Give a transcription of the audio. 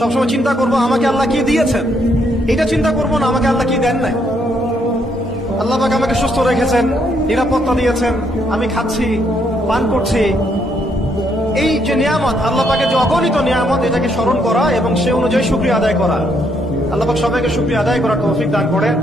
সবসময় চিন্তা করব আমাকে আল্লাহ কি দিয়েছেন, এটা চিন্তা করব না আমাকে আল্লাহ কি দেন নাই। আল্লাহ পাক আমাকে সুস্থ রেখেছেন, নিরাপত্তা দিয়েছেন, আমি খাচ্ছি, পান করছি। এই যে নিয়ামত, আল্লাহ পাকের যে অগণিত নিয়ামত, এটাকে স্মরণ করা এবং সে অনুযায়ী শুকরিয়া আদায় করা। আল্লাহ পাক সবাইকে শুকরিয়া আদায় করার তৌফিক দান করেন।